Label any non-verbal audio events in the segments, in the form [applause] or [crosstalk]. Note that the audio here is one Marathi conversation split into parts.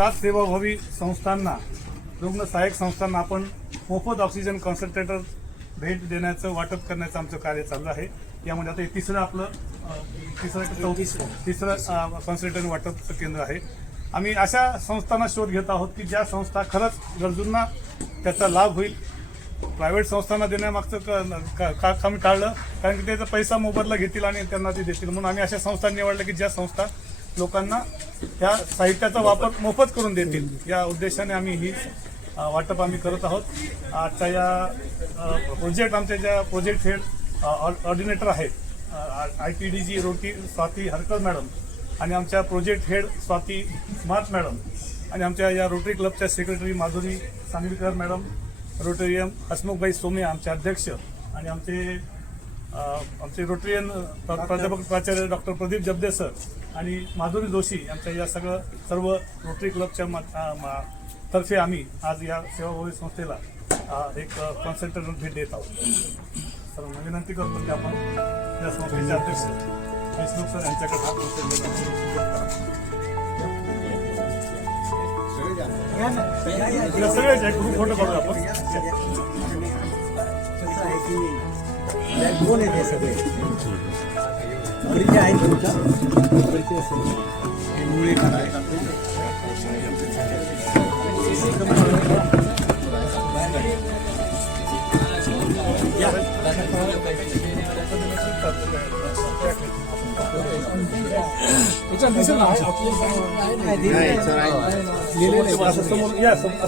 सात सेवाभावी संस्थांना रुग्ण सहाय्यक संस्थांना आपण मोफत ऑक्सिजन कॉन्सन्ट्रेटर भेट देण्याचं वाटप करण्याचं आमचं कार्य चालू आहे. यामध्ये आता तिसरं आपलं तिसरं चौतीस तिसरं कॉन्सन्ट्रेटर वाटपचं केंद्र आहे. आम्ही अशा संस्थांना शोध घेत आहोत की ज्या संस्था खरंच गरजूंना त्याचा लाभ होईल. प्रायव्हेट संस्थांना देण्यामागचं का- का काम टाळलं कारण की त्याचा पैसा मोबदला घेतील आणि त्यांना ते देतील. म्हणून आम्ही अशा संस्था निवडल्या की ज्या संस्था लोकांना या साहित्याचा वापर मोफत करून देतील. या उद्देशाने आम्ही ही वाटप आम्ही करत आहोत. आजच्या या प्रोजेक्ट आमच्या ज्या प्रोजेक्ट हेड ऑर्डिनेटर आहेत आय पी डी जी रोटी स्वाती हरकर मॅडम आणि आमच्या project head Swati smart madam आणि आमच्या या रोटरी क्लबच्या secretary Madhuri Sanglikar madam rotarian Hasmukhbhai सोमे आमचे अध्यक्ष आणि आमचे आमचे रोटरियन प्राध्यापक प्राचार्य डॉक्टर प्रदीप जबदे सर आणि माधुरी जोशी यांच्या या सगळं सर्व रोटरी क्लबच्या मा- तर्फे आम्ही आज या सेवाभावी संस्थेला एक कॉन्सन्ट्रेटर भेट देत आहोत. सर्वांना विनंती करतो की आपण या संस्थेचे अध्यक्ष देशमुख सर यांच्याकडे हा कॉन्सन्ट्रेटर सगळेच एक ग्रुप फोटो काढू आपण. कसं आहे सगळे. परिचय आहे तुमचा परिचय असेल हे मुळे असं समोर या सम-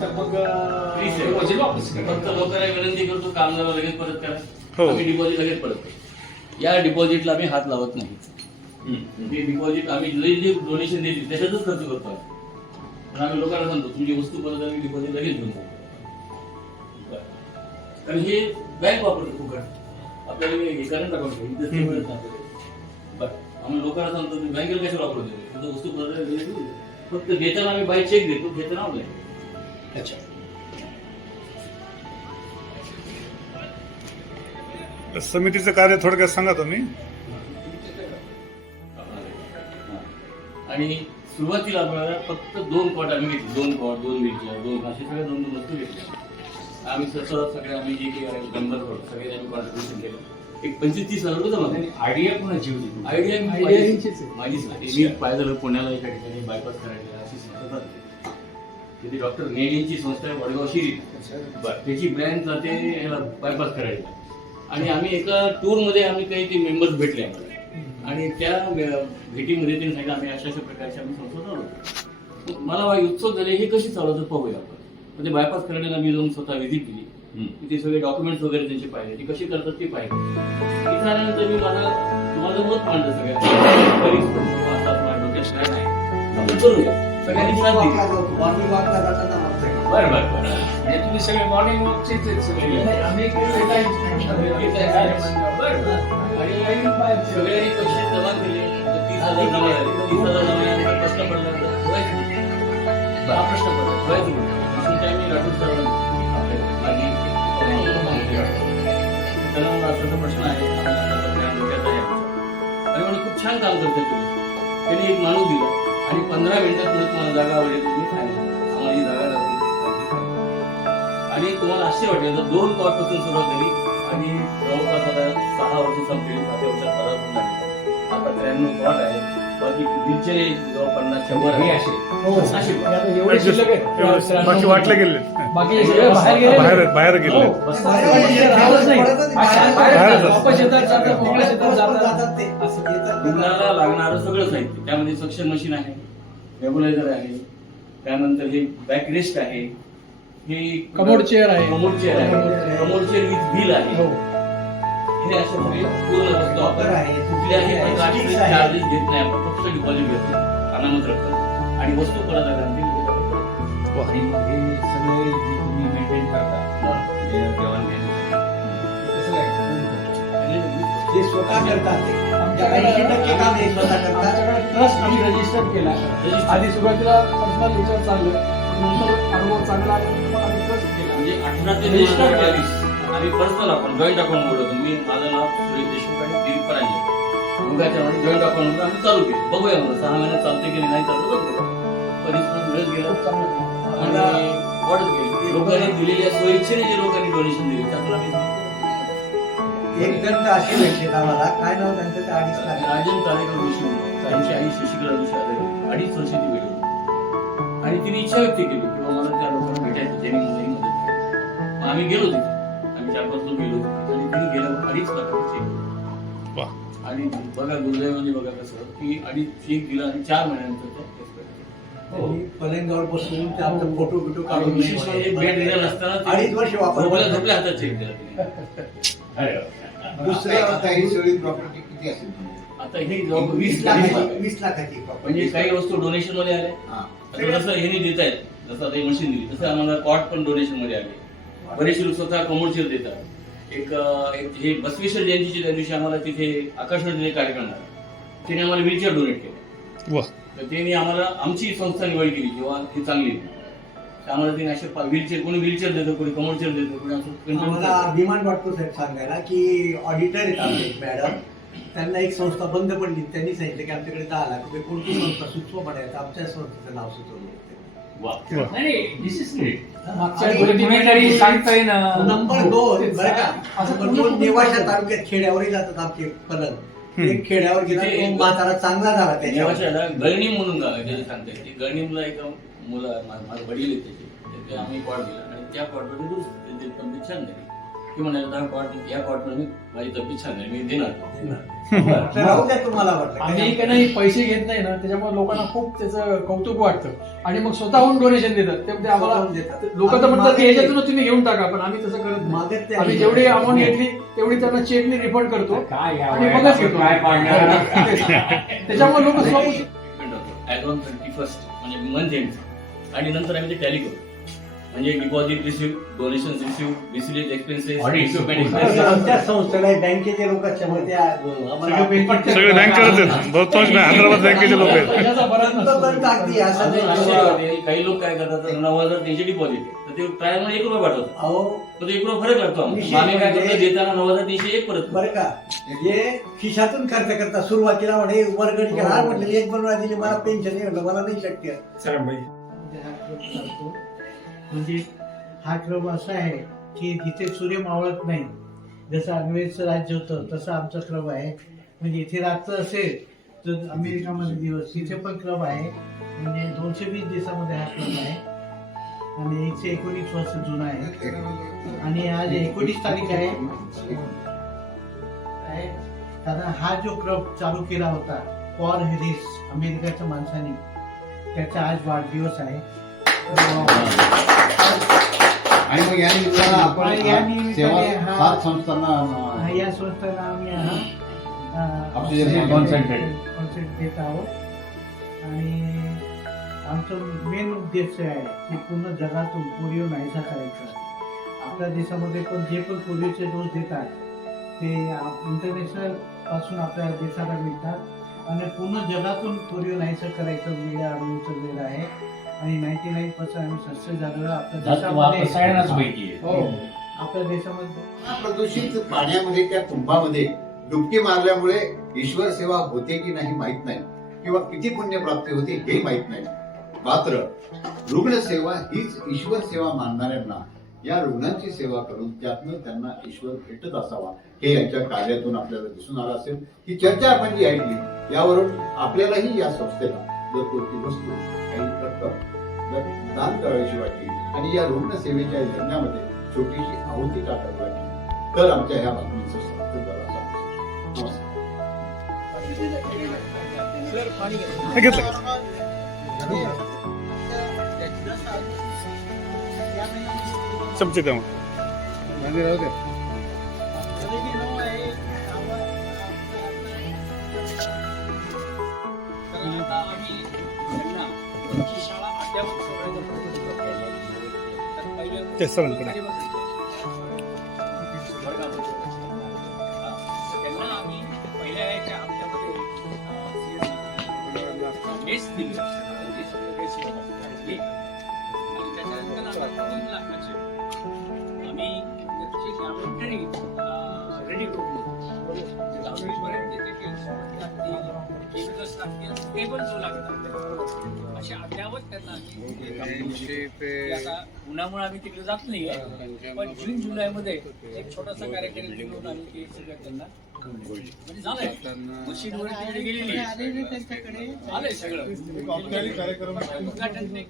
काढू फक्त लोकांना विनंती करतो काम जरा लगेच परत हो. करा आम्ही डिपॉझिट लगेच परत या डिपॉझिटला आम्ही हात लावत नाही. ते डिपॉझिट आम्ही जे जे डोनेशन देतील त्याच्यातच खर्च करतो आम्ही. पण आम्ही लोकांना सांगतो तुमची वस्तू परत आम्ही डिपॉझिट लगेच घेऊन जातो बरं. कारण हे बँक वापरतो फुकट. आपल्याला हे करंट अकाउंट आम्ही लोकांना सांगतो तुम्ही बँकेला कशाला वापरू देतो? तुझं वस्तू परत. फक्त घेताना आम्ही बाय चेक देतो घेताना ऑनलाईन अच्छा. समितीचं कार्य थोडक्यात सांगा तुम्ही. आणि सुरुवातीला आपल्याला फक्त दोन कॉट आम्ही घेतले दोन कॉट दोन मिरच्या दोन असे सगळे दोन दोन वस्तू घेतल्या आम्ही स्वतः सगळे आम्ही जे काही होतो सगळे आम्ही कॉन्ट्रीब्युशन केलं. एक पंचवीस तीस हजार रुपये जमा. आयडिया कोणाची होती? आयडिया. माझीच मी पाय झालं पुण्याला एका ठिकाणी बायपास करायला. अशी चालते. तिथे डॉक्टर नेड यांची संस्था आहे वडगाव शिरी बरं त्याची ब्रँच जाते बायपास करायला. आणि आम्ही एका टूरमध्ये आम्ही काही ते मेंबर्स भेटले आम्हाला. आणि त्या भेटीमध्ये त्यांनी सांगितलं आम्ही अशा अशा प्रकारची आम्ही संस्था चालवतो. मला वाई उत्सुक झाले हे कशी चालवतं पाहूया आपण. ते बायपास करायला मी जाऊन स्वतः व्हिजिट केली. तिथे सगळे डॉक्युमेंट्स वगैरे त्यांचे पाहिले. ते कसे करतात ते पाहिले. इथं आल्यानंतर मी माझा माझं मत मांडलं सगळ्या करूया. सगळ्यांनी साथ दिली मॉर्निंग वॉकला जाताना मागचं. बरं बरं बरं. म्हणजे तुम्ही सगळे मॉर्निंग वॉकचेच आहेत सगळे. आम्ही आणि सगळ्यांनी पैसे जमा केले. तर तीस हजार जमा झाले. तीस हजार जमा झाल्यानंतर प्रश्न पडला? हा प्रश्न मी राठोड असा प्रश्न आहे. आणि खूप छान काम करते तुम्ही. त्यांनी एक माणूस दिला. आणि पंधरा मिनिटात जर तुम्हाला जागा आवडेल तुम्ही खायला आम्हाला ही जागा लागते. आणि तुम्हाला असे वाटेल तर दोन कॉटपासून सुरुवात झाली आणि जवळपास आता सहा वर्ष संपलेली सातव्या वर्षात पदार्पण आता त्र्याण्णव कॉट आहे बाकी पन्नास शंभर हे आहे. असे हो. असे कॉट. आता एवढे शिल्लक आहेत. बाकी वाटले गेले बाकी सगळे बाहेर गेले बाहेर बाहेर गेले हो, बस राहतच नाही. अशा बाहेर बाहेरच जातात. असतात. वापस येतात, जातात, मोकळ्या शेतात जातात. जातात ते. असं येतात. रुग्णाला लागणारं सगळं साहित्य त्यामध्ये सक्शन मशीन आहे नेबुलायझर आहे त्यानंतर हे बॅक रेस्ट आहे हे कमोड चेअर आहे. कमोड चेअर आहे कमोड चेअर विथ व्हील आहे हो. हे असे सगळे पूर्ण वस्तू आपण कुठल्याही आहे, प्रकारचे. चार्जेस घेत नाही आपण. फक्त डिपॉझिट घेतो अनामत रक्कम. आणि वस्तू परत आल्यानंतर आणि मग हे सगळे जे तुम्ही मेंटेन करता? ते स्वतः करतात ऐंशी टक्के काम हे स्वतः करतात. ट्रस्ट आम्ही रजिस्टर केला. आधी सुरुवातीला पर्सनल विचार चाललं. नंतर अनुभव चांगला आला ट्रस्ट केला. म्हणजे अठरा ते रजिस्टर बावीस आम्ही पर्सनल आपण जॉईंट अकाउंट बोलवतो मी माझं नाव सुरेश देशमुख आणि दिलीप परांजले दोघांच्या मध्ये जॉईंट अकाउंट आम्ही चालू केलं. बघूया म्हणून सहा महिन्यात चालते की नाही चालतं बघू परिस्थिती मिळत गेलं. आणि वाढत गेली. लोकांनी दिलेल्या स्वइच्छेने जे लोकांनी डोनेशन दिले त्यातून आम्ही एक जण तर असे भेटले आम्हाला. काय नाव त्यांचं? ते अडीच लाख. राजन तारेकर जोशी त्यांची आई शशिकला जोशी आजारी अडीच वर्ष ती भेटली आणि तिने इच्छा व्यक्त केली किंवा मला त्या लोकांना भेटायचं त्यांनी मदत मग आम्ही गेलो तिथे. चार पाच लोक गेलो तिथे आणि अडीच लाखाची बघा दुर्दैवाने बघा कसं की अडीच चेक दिला आणि चार महिन्यानंतर. त्यांनी पलंगावर बसून ते आमचा फोटो बिटो आणि काढून विशेष बेड दिलेला असताना तिने अडीच वर्ष वापर झोपल्या झोपल्या हातात चेक दिला. [laughs] दुसऱ्या आता ही सगळी प्रॉपर्टी किती असेल तुमची? आता हे जवळ वीस लाख. वीस लाखाची म्हणजे काही वस्तू डोनेशनमध्ये आल्या हा. आता जसं हे देत आहेत जसं आता मशीन दिली तसं आम्हाला कॉट पण डोनेशनमध्ये आले बरेचसे लोक स्वतः कमर्शियल देतात. एक हे बसवेश्वर जयंतीच्या त्या दिवशी आम्हाला तिथे आकाशवाणीचे कार्यक्रम झाला. त्याने आम्हाला व्हीलचेअर डोनेट केले. वा. तर त्यांनी आम्हाला आमची संस्था निवड केली किंवा ती चांगली. आम्हाला त्यांनी असे व्हीलचेअर कोणी व्हीलचेअर देतो कोणी कमर्शियल देतो कोणी असं आम्हाला. अभिमान वाटतो साहेब सांगायला की ऑडिटर आहेत आमचे मॅडम त्यांना एक संस्था बंद पडली त्यांनी सांगितलं की आमच्याकडे दहा लाख रुपये कोणती संस्था सुचवा म्हणायचं आमच्या संस्थेचं नाव सुचवलं. सांगताय ना. नंबर दोन बरं का? असं असं पूर्ण- दोन नेवाशा तालुक्यात खेड्यावरही जातात आमचे पलंग एक खेड्यावर गेला तो म्हातारा चांगला झाला देवाच्या गळणी म्हणून त्याचे सांगता येते गळणीमला एक मुलं माझे वडील आहेत त्याचे. आम्ही कॉट दिला. आणि त्या कॉटमध्ये दुरुस्त छान झाली. ते म्हणाले दहा या कॉटमध्ये माझी तब्येत छान मी देणार. तर राहू द्या तुम्हाला वाटलं आम्ही का नाही पैसे घेत नाही ना त्याच्यामुळे लोकांना खूप त्याचं कौतुक वाटतं. आणि मग स्वतःहून डोनेशन देतात. ते आम्हाला स्वतःहून देतात. लोक तर आम्ही म्हणतात की मागे- तुम्ही घेऊन टाका पण आम्ही तसं करत नाही. मागत ते आम्ही. जेवढी अमाऊंट घेतली तेवढी त्यांना चेकने रिफंड करतो. काय या आणि वयात मगच आपण घेतो. काय पाडणार? त्याच्यामुळे लोक स्वतः ऍज ऑन थर्टी फर्स्ट म्हणजे मंथ एंड आणि नंतर आम्ही ते टॅली करतो. म्हणजे deposit receive donation receive miscellaneous expenses Audit आमच्या संस्थेला बँकेचे लोक असल्यामुळे ते आम्हाला सगळे बँकेवरच आहेत बहुतांश बँक- हैदराबाद बँकेचे लोक आहेत. पैशाचा बराच तो नसतो. पण कागदी असं अजून नाही. आश्चर्य किंवा- वाटेल, काही लोक काय करतात तर नऊ हजार त्यांचे डिपॉझिट तर ते ट्रायलमध्ये एक रुपये पाठवतात. अहो तर एक रुपये फरक लागतो आम्हाला. विशेष आम्ही काय म्हणजे- करतो देताना नऊ हजार तीनशे एक परत बरं का? जे खिशातून खर्च करता सुरुवातीला म्हणे वर्गणी करा म्हटलं एक बनवा दिली मला पेन्शन नाही म्हटलं मला नाही शक्य. म्हणजे म्हणजे हा क्रम असा आहे की जिथे सूर्य मावळत नाही. जसं अमेरिकेचं राज्य होतं तसं आमचा क्रम आहे. म्हणजे इथे रात्र असेल तर अमेरिकामध्ये दिवस. तिथे पण क्रम आहे. म्हणजे दोनशे वीस दिवसामध्ये हा क्रम आहे. आणि एकशे एकोणीस वर्ष जुना आहे. आणि आज एकोणीस तारीख आहे. कारण हा जो क्लब चालू केला होता पॉल हेरिस अमेरिकेच्या माणसाने त्याचा आज वाढदिवस आहे. आणि मग या निमित्तानं आपण सेवा सात संस्थांना या संस्थेला आम्ही देत आहोत. आणि आमचं मेन उद्देश आहे की पूर्ण जगातून पोलिओ नाहीसा करायचा. आपल्या देशामध्ये पण जे पण पोलिओचे डोस देतात ते इंटरनॅशनलपासून आपल्या देशाला मिळतात. आणि पूर्ण जगातून पोलिओ नाहीसा करायचं वेळ आम्ही उचललेलं आहे. आणि नाईन्टी नाईन पर्सेंट आम्ही सक्सेस झालेलो आपल्या देशामध्ये. माहिती आहे. हो आपल्या देशामध्ये. प्रदूषित पाण्यामध्ये त्या कुंभामध्ये डुबकी मारल्यामुळे ईश्वर सेवा होते की नाही माहीत नाही. किंवा किती पुण्य प्राप्ती होते हे माहीत नाही. मात्र रुग्णसेवा हीच ईश्वर सेवा मानणाऱ्यांना या रुग्णांची सेवा करून त्यातनं त्यांना ईश्वर भेटत असावा हे यांच्या कार्यातून आपल्याला दिसून आलं असेल. ही चर्चा आपण जी ऐकली यावरून आपल्यालाही या संस्थेला जर कोणती वस्तू काही रक्कम जर दान करावीशी वाटली आणि या रुग्णसेवेच्या यज्ञामध्ये छोटीशी आहुती टाकावी वाटली तर आमच्या ह्या बातमीचं स्वागत करा असं नमस्कार हे घेतलं चमचे द्या मग. ते सरांकडे తెస్తామనుకున్నా टेबल जो लागतात असे अद्यावत त्यांना आम्ही काम करू. आता उन्हामुळे आम्ही तिकडे जात नाही. पण जून जुलैमध्ये एक छोटासा कार्यक्रम घेऊन आम्ही ते सगळं त्यांना म्हणजे झालंय. तिकडे गेलेली. आहे. आलेले त्यांच्याकडे. झालंय सगळं. उद्घाटन नाही.